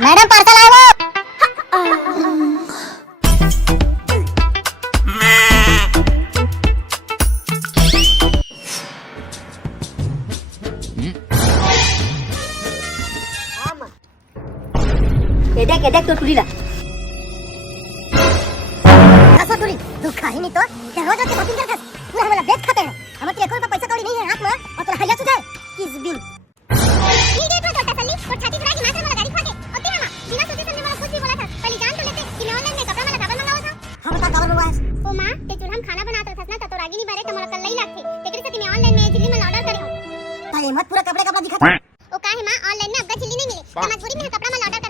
Madam parcel आया वो। देख तो तुरीला कसं तुरी तू काही नाही तो त्या रोज रोज शॉपिंग करतेस तू हमारा बेच खाते हैं हमारे 1 रुपया पैसा कौड़ी नहीं है हाथ में और तेरा हैया सुधार किस बिल ये डेट होता तसल्ली और छाती चुरा के मात्र वाला गाड़ी खा के और तेरा मां बिना सोचे समझे वाला कुछ भी बोला था पहले जान तो लेते कि मैं ऑनलाइन में कपड़ा वाला डबल मंगावा था हम बता डबल मंगाया ओ मां ते चूल्हा हम खाना बनात रहत ना तो रागिनी बारे तमरा कल नहीं लागते तेकरी से मैं ऑनलाइन में दिल्ली में ऑर्डर करे हूं ताले मत पूरा कपड़े दिखा ओ काहे मां ऑनलाइन में अब चिल्ली नहीं मिले तो मजबूरी में कपड़ा में ऑर्डर